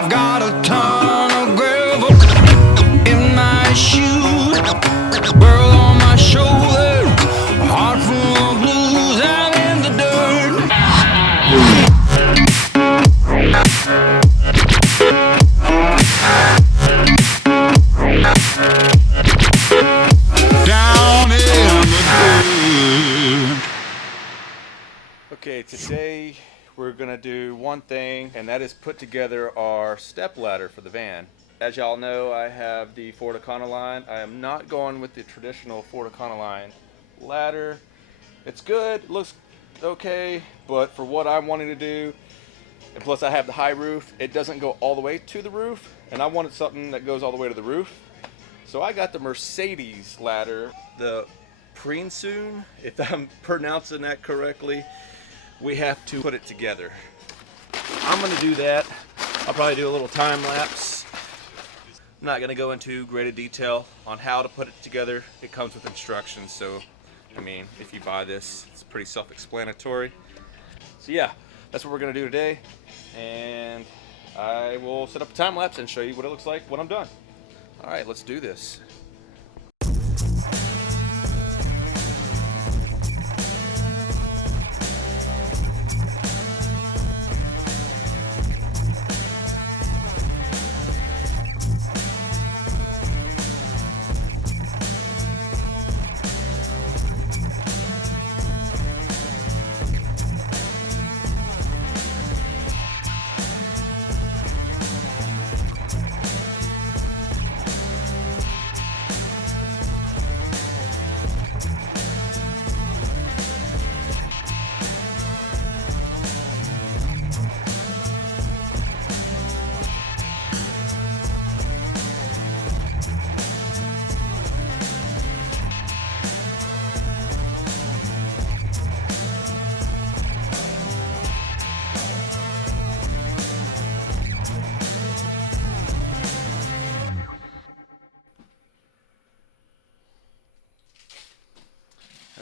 I've got a ton of gravel in my shoes, world on my shoulder, heart full of blues. I'm in the dirt. Down in the dirt. Okay, today we're gonna do one thing, and that is put together our step ladder for the van. As y'all know, I have the Ford Econoline. I am not going with the traditional Ford Econoline ladder. It's good, looks okay, but for what I'm wanting to do, and plus I have the high roof, it doesn't go all the way to the roof, and I wanted something that goes all the way to the roof. So I got the Mercedes ladder, the Propane, if I'm pronouncing that correctly. We have to put it together. I'm gonna do that. I'll probably do a little time lapse. I'm not gonna go into greater detail on how to put it together. It comes with instructions, so I mean, if you buy this, it's pretty self-explanatory. So yeah, that's what we're gonna do today, and I will set up a time lapse and show you what it looks like when I'm done. All right, let's do this.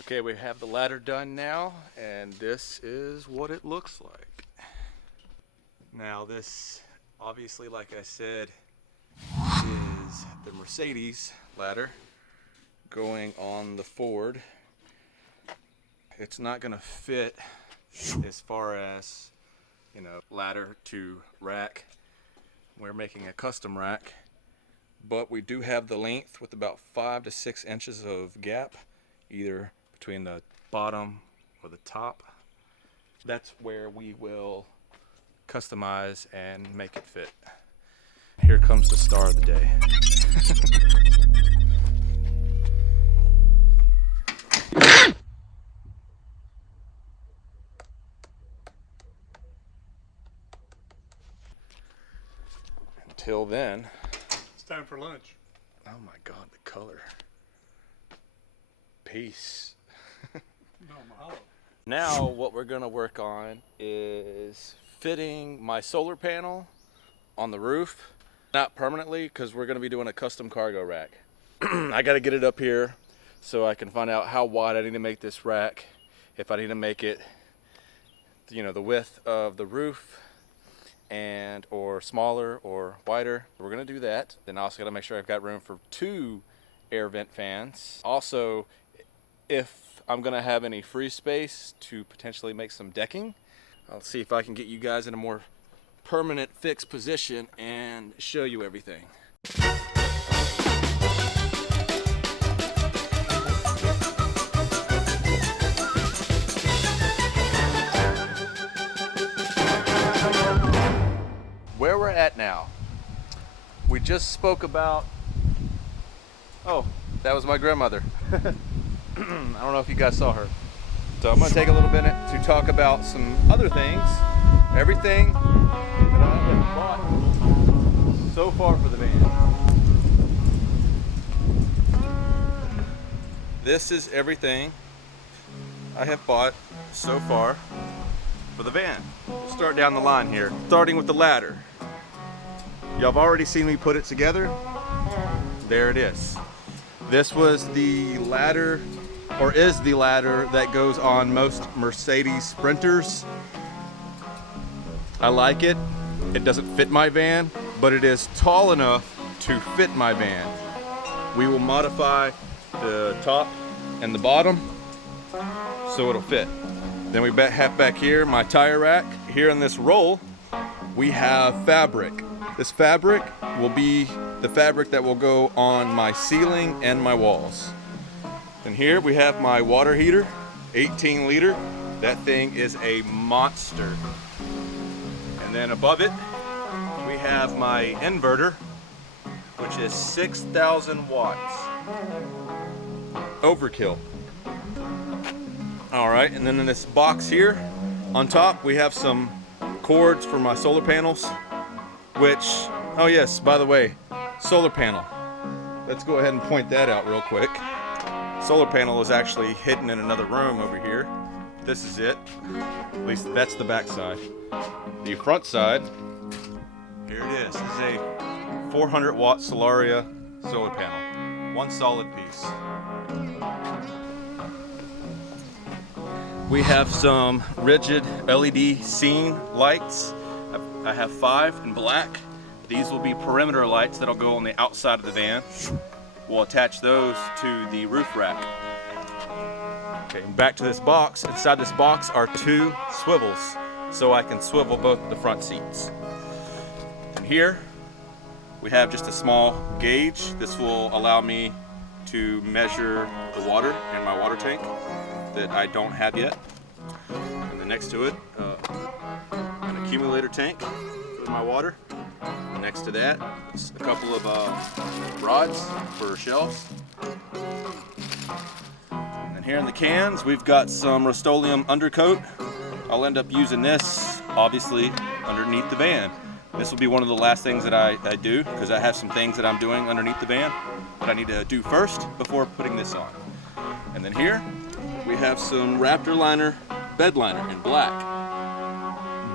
Okay, we have the ladder done now, and this is what it looks like. Now this, obviously, like I said, is the Mercedes ladder going on the Ford. It's not gonna fit as far as, you know, ladder to rack. We're making a custom rack, but we do have the length with about 5 to 6 inches of gap, either between the bottom or the top. That's where we will customize and make it fit. Here comes the star of the day. Until then, it's time for lunch. Oh my God, the color. Peace. No, mahalo. Now what we're gonna work on is fitting my solar panel on the roof. Not permanently, because we're gonna be doing a custom cargo rack. I gotta get it up here so I can find out how wide I need to make this rack. If I need to make it, you know, the width of the roof, and or smaller or wider. We're gonna do that. Then I also gotta make sure I've got room for 2 air vent fans. Also, if I'm gonna have any free space to potentially make some decking, I'll see if I can get you guys in a more permanent fixed position and show you everything. Where we're at now, we just spoke about, oh, that was my grandmother. I don't know if you guys saw her. So I'm going to take a little minute to talk about some other things. Everything that I have bought so far for the van. This is everything I have bought so far for the van. We'll start down the line here, starting with the ladder. Y'all have already seen me put it together. There it is. This was the ladder, or is the ladder that goes on most Mercedes Sprinters. I like it. It doesn't fit my van, but it is tall enough to fit my van. We will modify the top and the bottom so it'll fit. Then we have back here my tire rack. Here in this roll, we have fabric. This fabric will be the fabric that will go on my ceiling and my walls. And here we have my water heater, 18 liter. That thing is a monster. And then above it, we have my inverter, which is 6,000 watts. Overkill. All right, and then in this box here, on top, we have some cords for my solar panels, which, oh yes, by the way, solar panel. Let's go ahead and point that out real quick. Solar panel is actually hidden in another room over here. This is it. At least that's the back side. The front side, here it is. This is a 400 watt Solaria solar panel. One solid piece. We have some rigid LED scene lights. I have 5 in black. These will be perimeter lights that'll go on the outside of the van. We'll attach those to the roof rack. Okay, back to this box. Inside this box are 2 swivels, so I can swivel both the front seats. And here we have just a small gauge. This will allow me to measure the water in my water tank that I don't have yet. And then next to it, an accumulator tank for my water. And next to that, a couple of rods for shelves. And then here in the cans, we've got some Rust-Oleum undercoat. I'll end up using this, obviously, underneath the van. This will be one of the last things that I do, because I have some things that I'm doing underneath the van that I need to do first before putting this on. And then here, we have some Raptor liner, bed liner in black.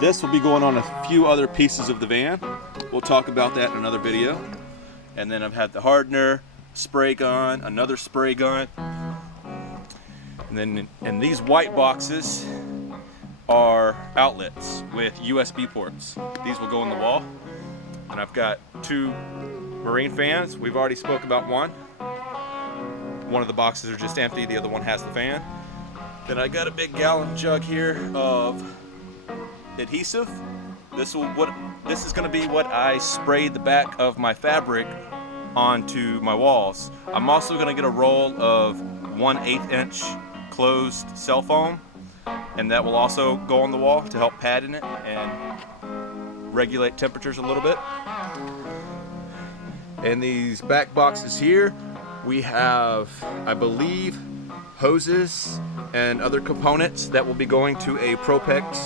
This will be going on a few other pieces of the van. We'll talk about that in another video. And then I've had the hardener, spray gun, another spray gun. And then in these white boxes are outlets with USB ports. These will go in the wall. And I've got 2 marine fans. We've already spoke about one. One of the boxes are just empty, the other one has the fan. Then I got a big gallon jug here of adhesive. This is going to be what I spray the back of my fabric onto my walls. I'm also going to get a roll of 1/8 inch closed cell foam, and that will also go on the wall to help padding it and regulate temperatures a little bit. In these back boxes here, we have, I believe, hoses and other components that will be going to a Propex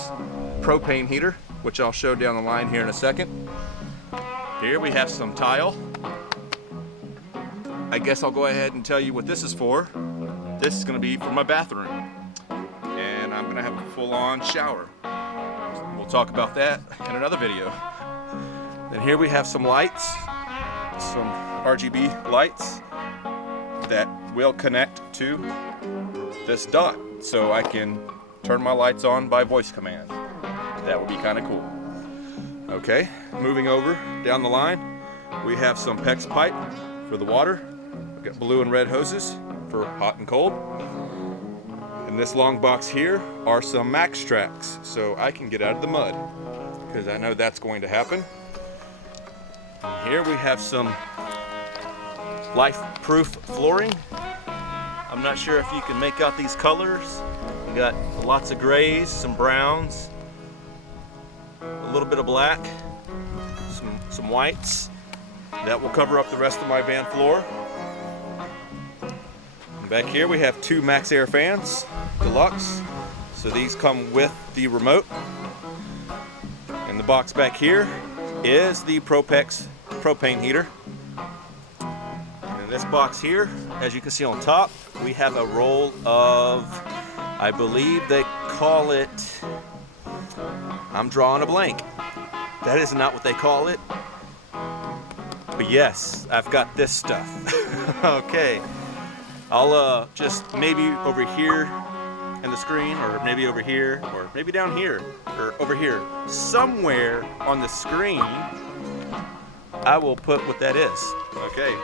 propane heater, which I'll show down the line here in a second. Here we have some tile. I guess I'll go ahead and tell you what this is for. This is going to be for my bathroom, and I'm going to have a full-on shower. We'll talk about that in another video. Then here we have some lights, some RGB lights that will connect to this dot, so I can turn my lights on by voice command. That would be kind of cool. Okay, moving over down the line, we have some PEX pipe for the water. We've got blue and red hoses for hot and cold. In this long box here are some Max Tracks, so I can get out of the mud, because I know that's going to happen. And here we have some life-proof flooring. I'm not sure if you can make out these colors. We got lots of grays, some browns, a little bit of black, some whites. That will cover up the rest of my van floor. And back here we have 2 Max Air fans, deluxe. So these come with the remote. In the box back here is the Propex propane heater. And in this box here, as you can see on top, we have a roll of, I believe they call it, I'm drawing a blank. That is not what they call it. But yes, I've got this stuff. Okay. I'll just maybe over here in the screen, or maybe over here, or maybe down here, or over here. Somewhere on the screen, I will put what that is. Okay.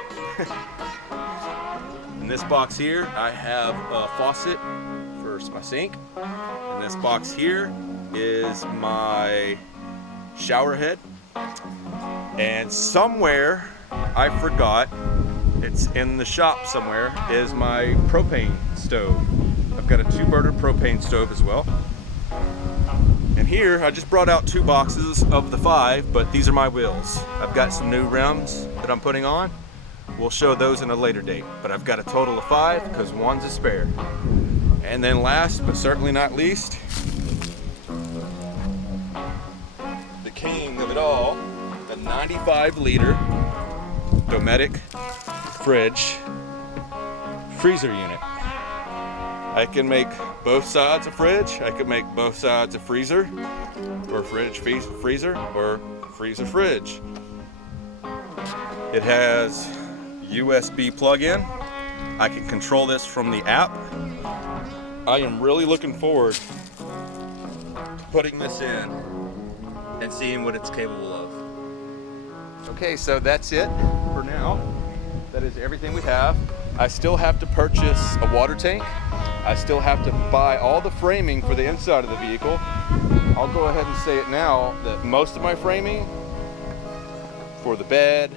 In this box here, I have a faucet for my sink. In this box here is my shower head. And somewhere, I forgot, it's in the shop somewhere, is my propane stove. I've got a 2-burner propane stove as well. And here, I just brought out 2 boxes of the 5, but these are my wheels. I've got some new rims that I'm putting on. We'll show those in a later date, but I've got a total of 5 because one's a spare. And then last, but certainly not least, the king of it all, the 95-liter Dometic fridge freezer unit. I can make both sides of fridge. I could make both sides of freezer, or fridge freezer, or freezer fridge. It has USB plug-in. I can control this from the app. I am really looking forward to putting this in and seeing what it's capable of. Okay, so that's it for now. That is everything we have. I still have to purchase a water tank. I still have to buy all the framing for the inside of the vehicle. I'll go ahead and say it now that most of my framing for the bed,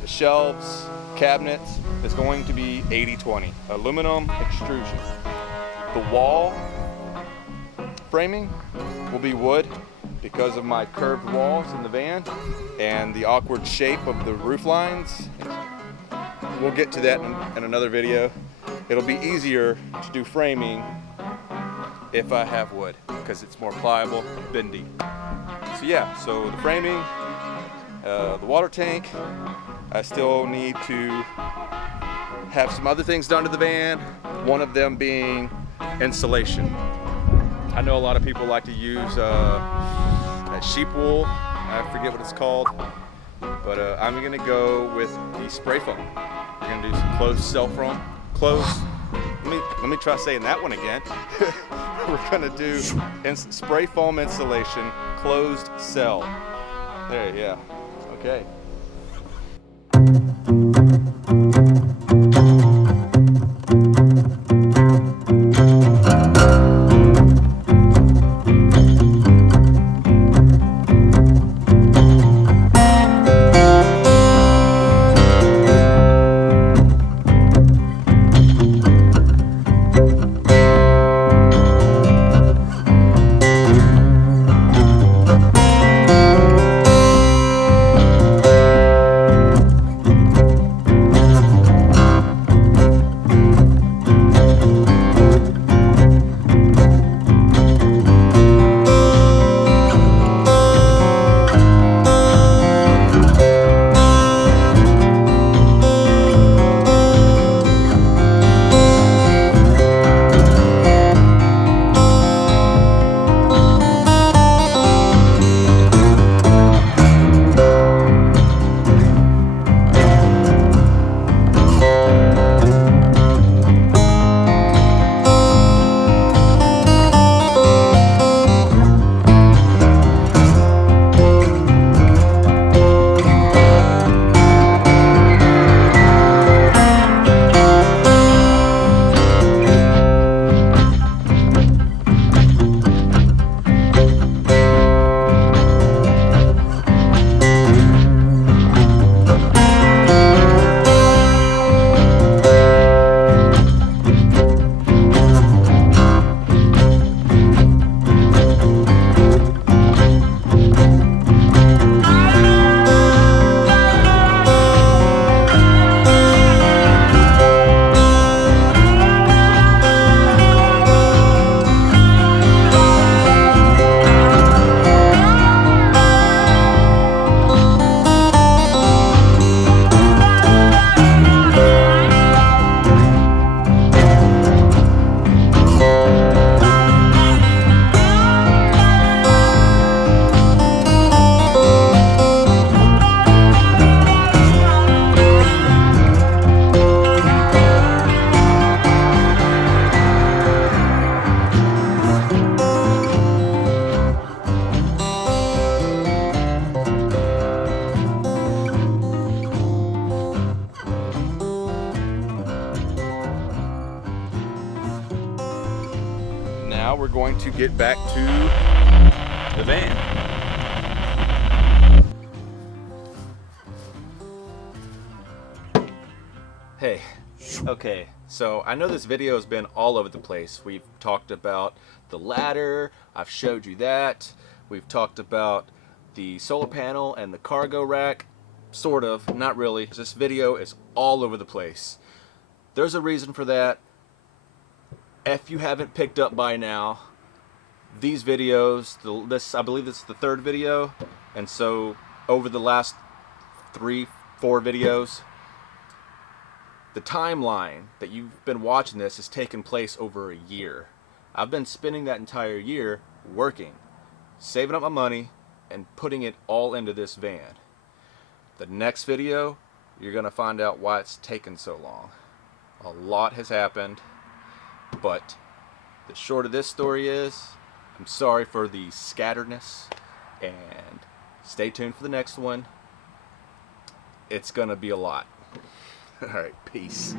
the shelves, cabinets is going to be 80-20, aluminum extrusion. The wall framing will be wood because of my curved walls in the van and the awkward shape of the roof lines. We'll get to that in another video. It'll be easier to do framing if I have wood because it's more pliable and bendy. So yeah, so the framing, the water tank, I still need to have some other things done to the van, one of them being insulation. I know a lot of people like to use that sheep wool, I forget what it's called, but I'm gonna go with the spray foam. We're gonna do some closed cell foam. Let me try saying that one again. We're gonna do spray foam insulation, closed cell. There, yeah, okay. now we're going to get back to the van. Hey, okay, so I know this video has been all over the place. We've talked about the ladder, I've showed you that. We've talked about the solar panel and the cargo rack. Sort of, not really. This video is all over the place. There's a reason for that. If you haven't picked up by now, these videos, I believe this is the third video, and so over the last 3-4 videos, the timeline that you've been watching this has taken place over a year. I've been spending that entire year working, saving up my money, and putting it all into this van. The next video, you're going to find out why it's taken so long. A lot has happened, but the short of this story is, I'm sorry for the scatteredness, and stay tuned for the next one. It's going to be a lot. Alright, peace.